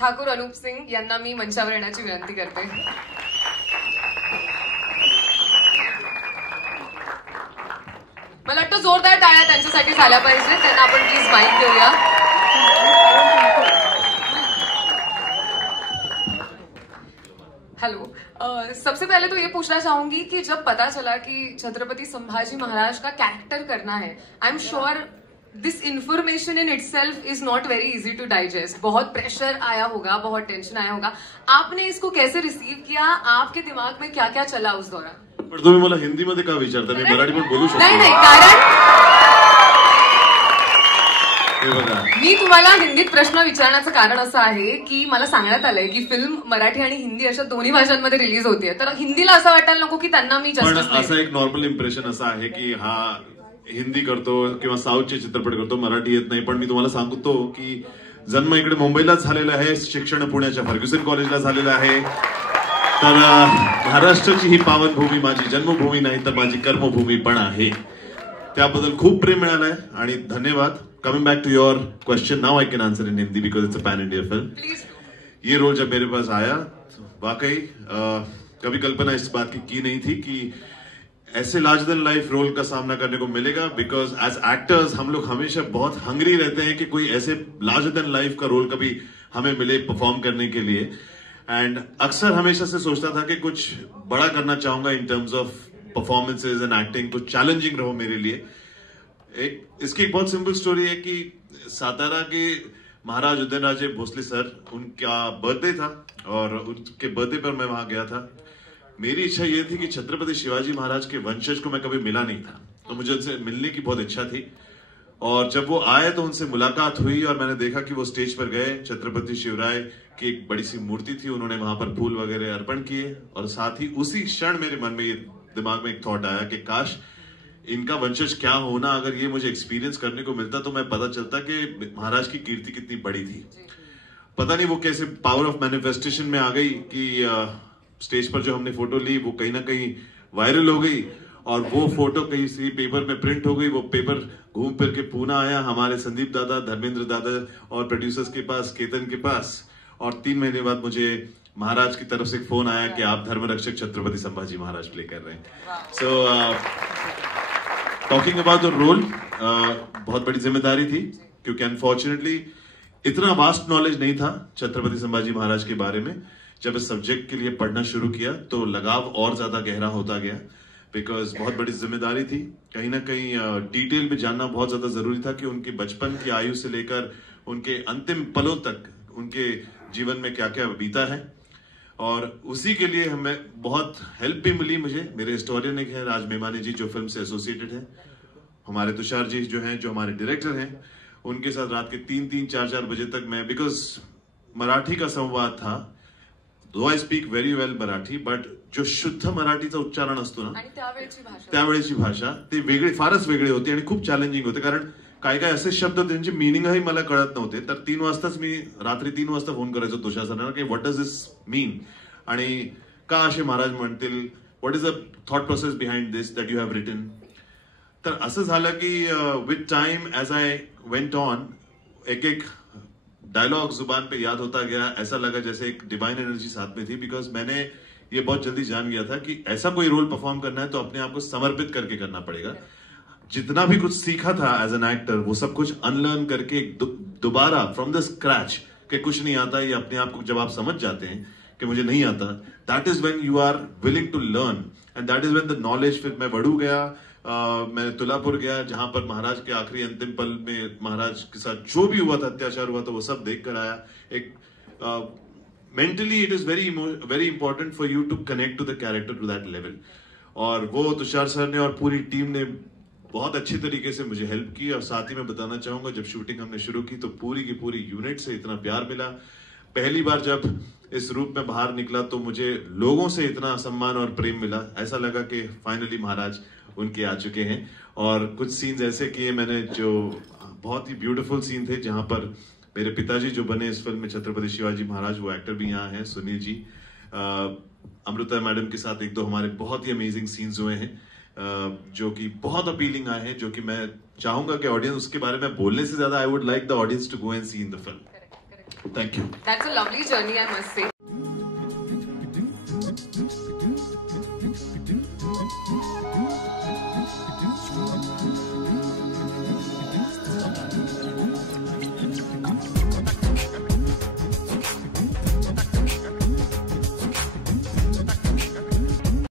ठाकूर अनूप सिंग यांना मी मंचावर येण्याची विनंती करते. मला वाटतं जोरदार टाळ्या त्यांच्यासाठी झाल्या पाहिजे. त्यांना आपण प्लीज माईक देऊया. हेलो, सबसे पहले तो ये पूछना चाहूंगी कि जब पता चला कि छत्रपति संभाजी महाराज का कैरेक्टर करना है, I am sure this information in itself is not very easy to digest. बहुत प्रेशर आया होगा, बहुत टेंशन आया होगा. आपने इसको कैसे रिसीव किया? आपके दिमाग में क्या क्या चला उस दौरान? पण तुम्ही मला हिंदीमध्ये का विचारता? मी मराठी पण बोलू शकतो. नाही, कारण हे बघा, मी तुम्हाला हिंदीत प्रश्न विचारण्याचं कारण असं आहे की मला सांगण्यात आलंय की फिल्म मराठी आणि हिंदी अशा दोन्ही भाषांमध्ये रिलीज होतीये, तर हिंदीला असं वाटायला नको की त्यांना मी जस्टिस पण असं एक नॉर्मल इम्प्रेशन असं आहे की हा हिंदी करतो किंवा साऊथचे चित्रपट करतो, मराठी येत नाही. पण मी तुम्हाला सांगतो की जन्म इकडे मुंबईलाच झालेला आहे, शिक्षण पुण्याच्या फर्ग्युसन कॉलेजला झालेलं आहे. तर महाराष्ट्राची ही पावनभूमी माझी जन्मभूमी नाही तर माझी कर्मभूमी पण आहे. त्याबद्दल खूप प्रेम मिळालंय आणि धन्यवाद. Coming back to your question, now I can answer in Hindi because it's a pan India film. ये रोल जब मेरे पास आया वाकई कभी कल्पना इस बात की नहीं थी कि ऐसे लार्जर देन लाइफ रोल का सामना करने को मिलेगा. बिकॉज एज एक्टर्स हम लोग हमेशा बहुत हंग्री रहते हैं कि कोई ऐसे लार्जर देन लाइफ का रोल कभी हमें मिले परफॉर्म करने के लिए. एंड अक्सर हमेशा से सोचता था कि कुछ बड़ा करना चाहूंगा in terms of performances and acting, कुछ चैलेंजिंग रहो मेरे लिए. इसकी एक बहुत सिंपल स्टोरी है कि सातारा के महाराज उदयनराजे भोसले सर, उनका बर्थडे था और उनके बर्थडे पर मैं वहां गया था. मेरी इच्छा ये थी कि छत्रपति शिवाजी महाराज के वंशज को मैं कभी मिला नहीं था, तो मुझे उनसे मिलने की बहुत इच्छा थी. और जब वो आए तो उनसे मुलाकात हुई और मैंने देखा कि वो स्टेज पर गए. छत्रपति शिवराय की एक बड़ी सी मूर्ति थी, उन्होंने वहां पर फूल वगैरह अर्पण किए. और साथ ही उसी क्षण मेरे मन में दिमाग में एक थॉट आया कि काश इनका वंशज क्या होना, अगर ये मुझे एक्सपीरियंस करने को मिलता तो मैं पता चलता कि महाराज की कीर्ति कितनी बड़ी थी. पता नहीं वो कैसे पावर ऑफ मैनिफेस्टेशन में आ गई कि स्टेज पर जो हमने फोटो ली वो कहीं ना कहीं वायरल हो गई और वो फोटो कहीं सी पेपर में प्रिंट हो गई. वो पेपर घूम फिर के पूना आया हमारे संदीप दादा, धर्मेंद्र दादा और प्रोड्यूसर्स के पास, केतन के पास. और 3 महीने बाद मुझे महाराज की तरफ से एक फोन आया कि आप धर्मरक्षक छत्रपति संभाजी महाराज प्ले कर रहे हैं. So talking about the role, बहुत बड़ी जिम्मेदारी थी क्योंकि अनफॉर्चुनेटली इतना वास्ट नॉलेज नहीं था छत्रपति संभाजी महाराज के बारे में. जब इस सब्जेक्ट के लिए पढ़ना शुरू किया तो लगाव और ज्यादा गहरा होता गया. बिकॉज बहुत बड़ी जिम्मेदारी थी, कहीं ना कहीं डिटेल में जानना बहुत ज्यादा जरूरी था कि उनके बचपन की आयु से लेकर उनके अंतिम पलों तक उनके जीवन में क्या क्या बीता है. और उसी के लिए हमें बहुत हेल्प भी मिली. मुझे मेरे हिस्टोरियन एक है राज मेमानी जी जो फिल्म से एसोसिएटेड है, हमारे तुषार जी जो हैं जो हमारे डायरेक्टर हैं, उनके साथ रात के 3-3, 4-4 बजे तक मैं, बिकॉज मराठी का संवाद था. दो I speak very well Marathi, but जो शुद्ध मराठीचं उच्चारण असतो ना त्यावेळेची भाषा ते वेगळे, फारच वेगळे होते आणि खूप चॅलेंजिंग होते. कारण काय काय असे शब्द होते ज्यांचे मिनिंगही मला कळत नव्हते. तर 3 वाजताच मी रात्री 3 वाजता फोन करायचो तुषार सरांना की व्हॉट डज दिस मीन आणि का असे महाराज म्हणतील, what is the thought process behind this that you have written. तर असं झालं की with time as I went on एक एक डायलॉग जुबान पे याद होता गया. ऐसा लगा जैसे एक डिवाइन एनर्जी साथ में थी. बिकॉज मैंने ये बहुत जल्दी जान गया था कि ऐसा कोई रोल परफॉर्म करना है तो अपने आप को समर्पित करके करना पड़ेगा. जितना भी कुछ सीखा था एज एन एक्टर वो सब कुछ अनलर्न करके दोबारा फ्रॉम द स्क्रैच के कुछ नहीं आता. ये अपने आप को जब आप समझ जाते हैं कि मुझे नहीं आता, that is when you are willing to learn and that is when the knowledge. फिर मैं वड़ू गया, मैं तुलापुर गया जहां पर महाराज के आखिरी अंतिम पल में महाराज के साथ जो भी हुआ था, अत्याचार हुआ था, वो सब देख कर आया. एक mentally it is very important for you to connect to the character to that level. और वो तुषार सर ने और पूरी टीम ने बहुत अच्छी तरीके से मुझे हेल्प की. और साथ ही मैं बताना चाहूंगा जब शूटिंग हमने शुरू की तो पूरी की पूरी यूनिट से इतना प्यार मिला. पहली बार जब इस रूप में बाहर निकला तो मुझे लोगों से इतना सम्मान और प्रेम मिला. ऐसा लगा कि फाइनली महाराज उनके आ चुके हैं. और कुछ सीन्स ऐसे किए मैंने जो बहुत ही ब्यूटीफुल सीन थे, जहां पर मेरे पिताजी जो बने इस फिल्म में छत्रपति शिवाजी महाराज, वो एक्टर भी यहाँ हैं, सुनील जी. अमृता मैडम के साथ 1-2 हमारे बहुत ही अमेजिंग सीन्स हुए हैं जो कि बहुत अपीलिंग आए हैं, जो कि मैं चाहूंगा कि ऑडियंस उसके बारे में बोलने से ज्यादा I would like the audience to go and see in the film. Thank you. That's a lovely journey, I must say.